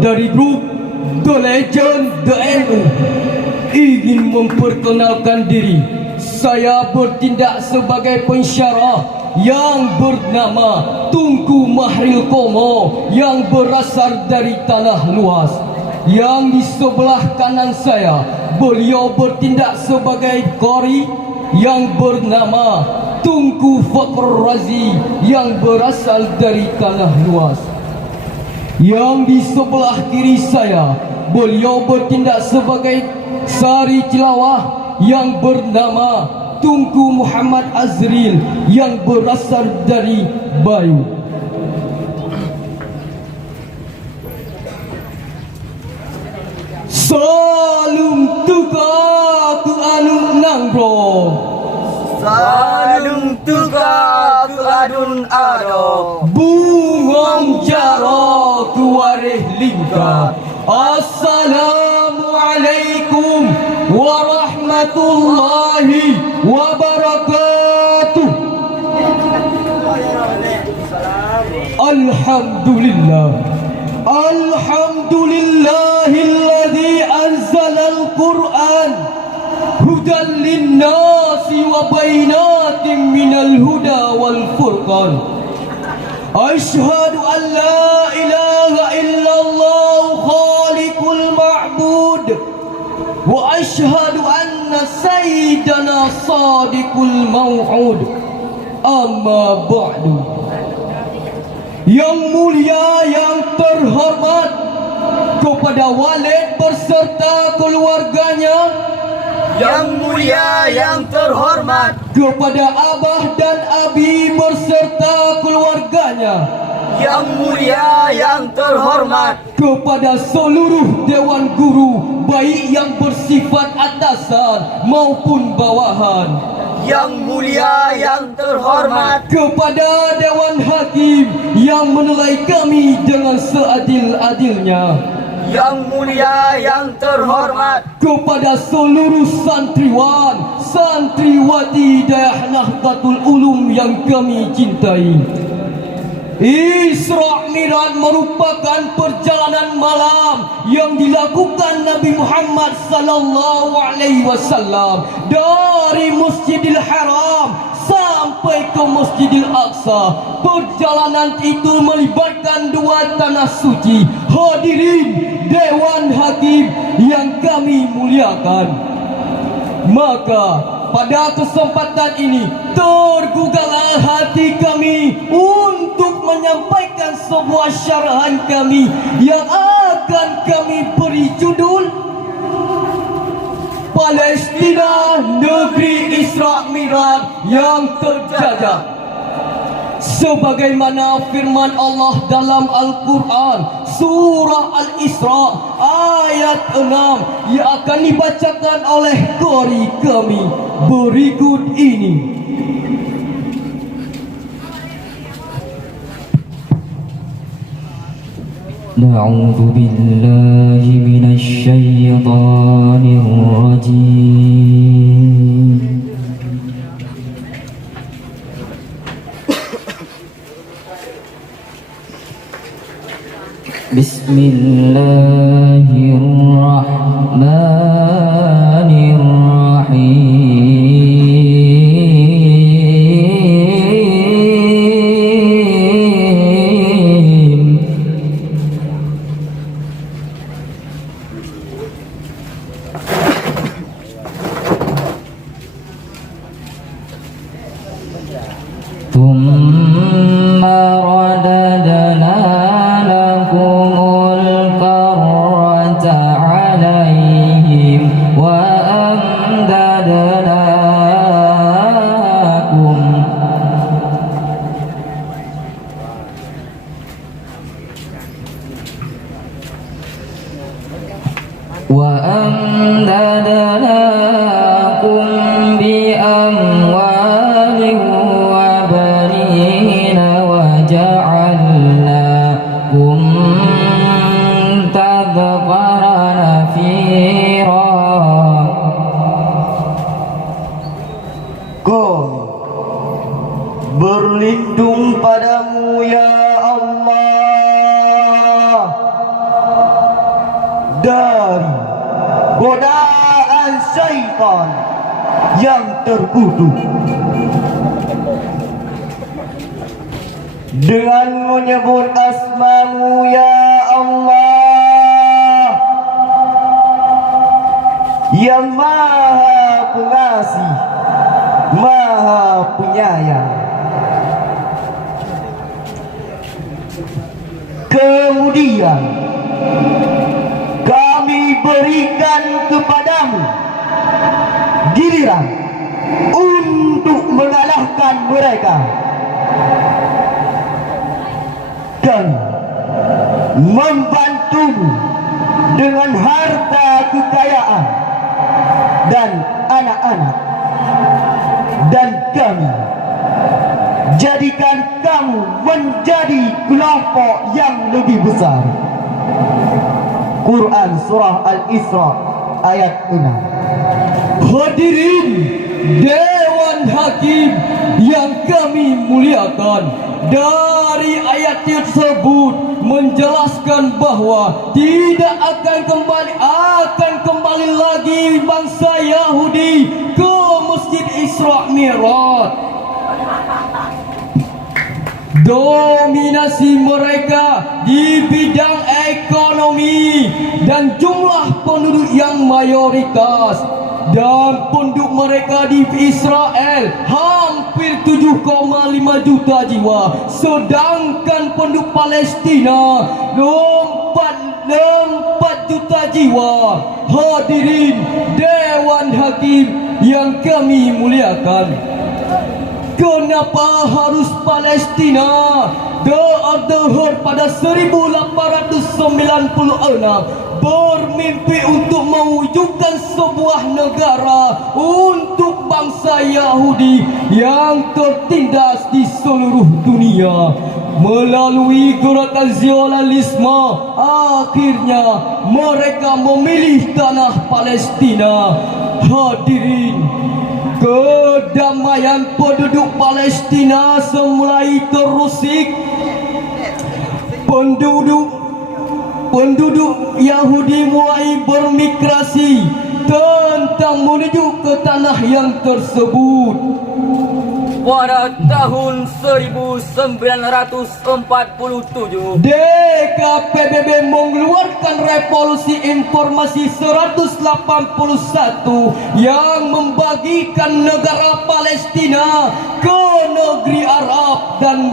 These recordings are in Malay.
dari grup The Legend The NU ingin memperkenalkan diri. Saya bertindak sebagai pensyarah yang bernama Tunku Mahril Komo yang berasal dari tanah luas. Yang di sebelah kanan saya, beliau bertindak sebagai qari yang bernama Tunku Fakhr Razi yang berasal dari tanah luas. Yang di sebelah kiri saya, beliau bertindak sebagai sari tilawah yang bernama Tunku Muhammad Azril yang berasal dari Bayu. Salam tuka ku anu nanggro, Salung tuka ku adun ado, bungong jaro ku warih lingka. Assalamualaikum warahmatullahi wabarakatuh. Alhamdulillah, alhamdulillahilladzi anzalal Qur'an hudan linnasi wa bainatin minal huda wal furqan. Asyhadu an la ilaha illallah khaliqul ma'bud wa asyhadu anna sayyidana sadiqul maw'ud. Amma ba'du. Yang mulia, yang terhormat kepada Walid berserta keluarganya, yang mulia, yang terhormat kepada Abah dan Abi berserta keluarganya, yang mulia, yang terhormat kepada seluruh dewan guru baik yang bersifat atasan maupun bawahan, yang mulia, yang terhormat kepada dewan hakim yang menilai kami dengan seadil-adilnya, yang mulia, yang terhormat kepada seluruh santriwan, santriwati Dayah Nahdlatul Ulum yang kami cintai. Isra' Mi'raj merupakan perjalanan malam yang dilakukan Nabi Muhammad sallallahu alaihi wasallam dari Masjidil Haram sampai ke Masjidil Aqsa. Perjalanan itu melibatkan dua tanah suci. Hadirin Dewan Hakim yang kami muliakan, maka pada kesempatan ini tergugahlah hati kami untuk menyampaikan sebuah syarahan kami yang akan kami beri judul Palestina, negeri Isra' Mi'raj yang terjajah. Sebagaimana firman Allah dalam Al-Quran surah Al-Isra ayat 6 yang akan dibacakan oleh qari kami berikut ini. A'udzu billahi minasy syaithanir rajim. Bismillahirrahmanirrahim. Thumma radadna lakumul karrata alaihim wa amdadnakum bi amwalin wa banina wa ja'alnakum tadhkara nafira. Kau berlindung padamu ya Allah godaan syaitan yang terkutuk. Dengan menyebut asma-Mu ya Allah, yang Maha Pengasih, Maha Penyayang. Kemudian kami berikan kepadamu giliran untuk mengalahkan mereka. Kami membantumu dengan harta kekayaan dan anak-anak, dan kami jadikan kamu menjadi kelompok yang lebih besar. Quran Surah Al-Isra ayat 6. Hadirin Dewan Hakim yang kami muliakan, dari ayat tersebut menjelaskan bahawa tidak akan kembali lagi bangsa Yahudi ke Masjid Isra Mi'raj. Dominasi mereka di bidang ekonomi dan jumlah penduduk yang mayoritas, dan penduduk mereka di Israel hampir 7,5 juta jiwa, sedangkan penduduk Palestina 4 juta jiwa. Hadirin Dewan Hakim yang kami muliakan, kenapa harus Palestina? The Order pada 1896 bermimpi untuk mewujudkan sebuah negara untuk bangsa Yahudi yang tertindas di seluruh dunia. Melalui gerakan Zionisme, akhirnya mereka memilih tanah Palestina. Hadirin, kedamaian penduduk Palestina semulai terusik. Penduduk Yahudi mulai bermigrasi tentang menuju ke tanah yang tersebut. Pada tahun 1947, DKPBB mengeluarkan Revolusi Informasi 181 yang membagikan negara Palestina ke negeri Arab dan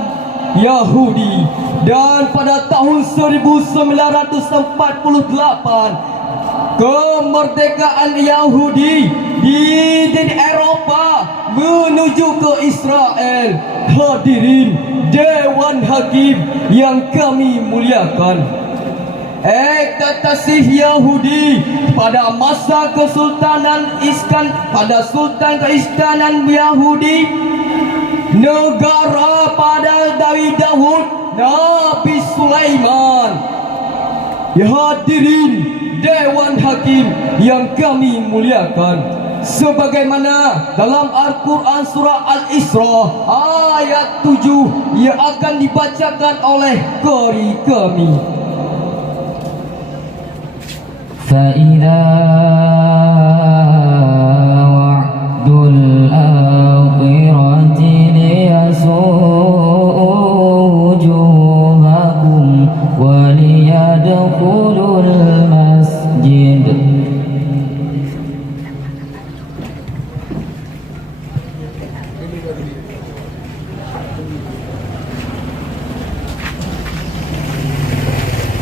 Yahudi. Dan pada tahun 1948, kemerdekaan Yahudi di Eropah menuju ke Israel. Hadirin Dewan Hakim yang kami muliakan, ekspektasi Yahudi pada masa pada Sultan Keislaman Yahudi, negara pada dari Daud, Nabi Sulaiman. Ya hadirin Dewan Hakim yang kami muliakan, sebagaimana dalam Al-Quran surah Al-Isra ayat 7 yang akan dibacakan oleh qari kami. فإذا وعد الآخرة ليسوءوا وجوهكم وليدخلوا المسجد.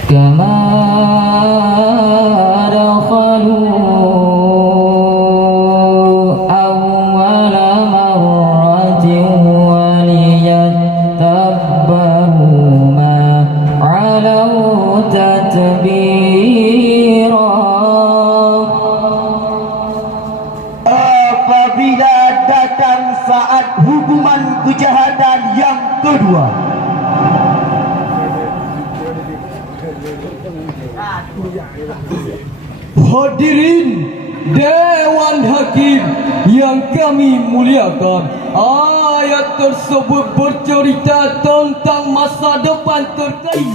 كما saat hukuman kejahatan yang kedua, hadirin Dewan Hakim yang kami muliakan, ayat tersebut bercerita tentang masa depan terkait